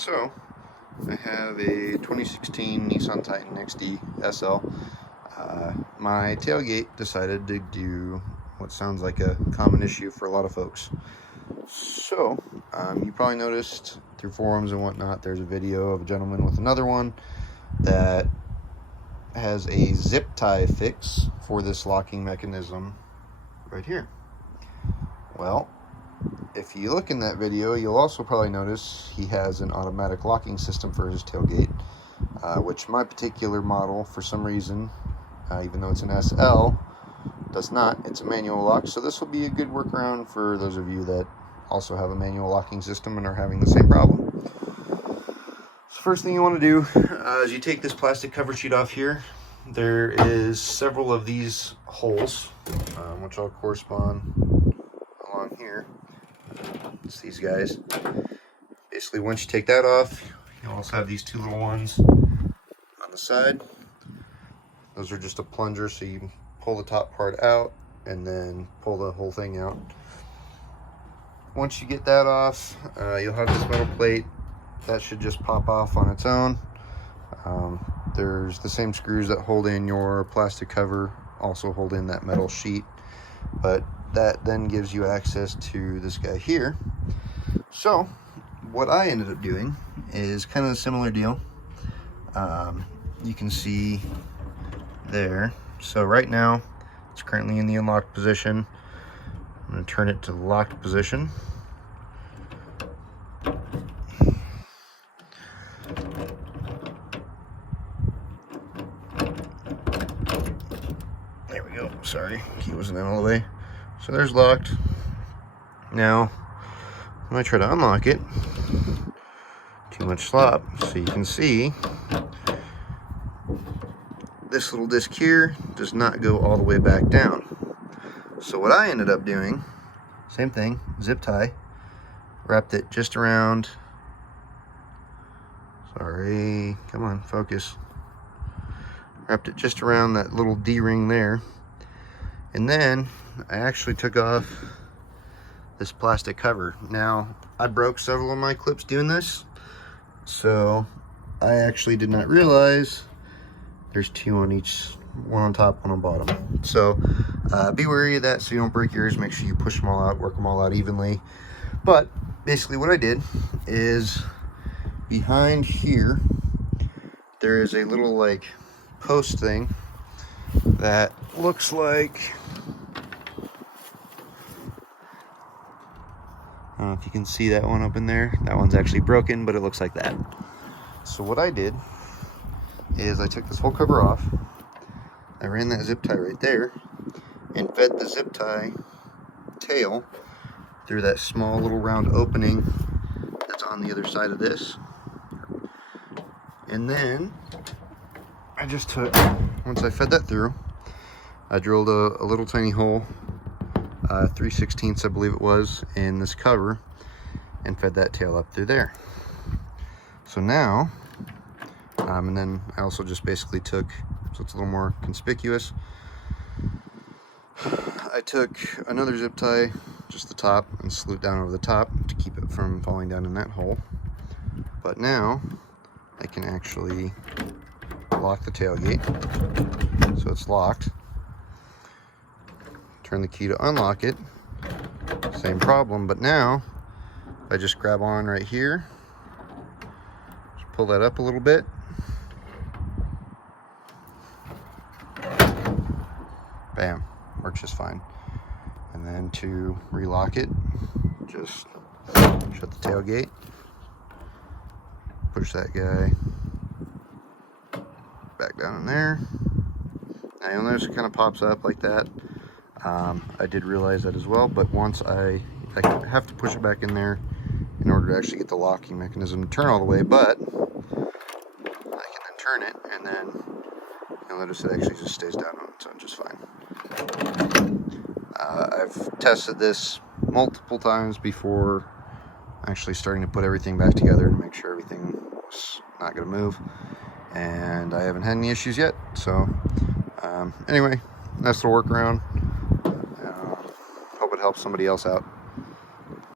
So, I have a 2016 Nissan Titan XD SL. My tailgate decided to do what sounds like a common issue for a lot of folks. So, you probably noticed through forums and whatnot, there's a video of a gentleman with another one that has a zip tie fix for this locking mechanism right here. Well, if you look in that video, you'll also probably notice he has an automatic locking system for his tailgate, which my particular model, for some reason, even though it's an SL, does not. It's a manual lock, so this will be a good workaround for those of you that also have a manual locking system and are having the same problem. So first thing you want to do is you take this plastic cover sheet off here. There is several of these holes, which all correspond along here. It's these guys. Basically, once you take that off, you also have these two little ones on the side. Those are just a plunger, so you pull the top part out and then pull the whole thing out. Once you get that off, you'll have this metal plate that should just pop off on its own. There's the same screws that hold in your plastic cover also hold in that metal sheet, but that then gives you access to this guy here. So what I ended up doing is kind of a similar deal. You can see there. So right now it's currently in the unlocked position. I'm going to turn it to the locked position. There we go. Sorry, key wasn't in all the way. So there's locked. Now, when I try to unlock it, too much slop. So you can see this little disc here does not go all the way back down. So what I ended up doing, same thing, zip tie, wrapped it just around, sorry, come on, focus. Wrapped it just around that little D-ring there. And then I actually took off this plastic cover. Now, I broke several of my clips doing this, so I actually did not realize there's two on each, one on top, one on bottom. So be wary of that so you don't break yours. Make sure you push them all out, work them all out evenly. But basically what I did is behind here, there is a little like post thing that looks like, I don't know if you can see that one up in there. That one's actually broken, but it looks like that. So what I did is I took this whole cover off. I ran that zip tie right there and fed the zip tie tail through that small little round opening that's on the other side of this. And then I just took, once I fed that through, I drilled a little tiny hole, 3/16 I believe it was, in this cover and fed that tail up through there. So now, and then I also just basically took, so it's a little more conspicuous, I took another zip tie, just the top, and slew it down over the top to keep it from falling down in that hole. But now I can actually lock the tailgate, so it's locked. Turn the key to unlock it, same problem, but now I just grab on right here, just pull that up a little bit, bam, works just fine. And then to relock it, just shut the tailgate, push that guy back down in there. Now you'll notice it kind of pops up like that. I did realize that as well, but once I have to push it back in there in order to actually get the locking mechanism to turn all the way, but I can then turn it, and then you'll notice it actually just stays down on its own just fine. I've tested this multiple times before actually starting to put everything back together to make sure everything was not going to move, and I haven't had any issues yet. So anyway, nice little workaround. Hope it helps somebody else out.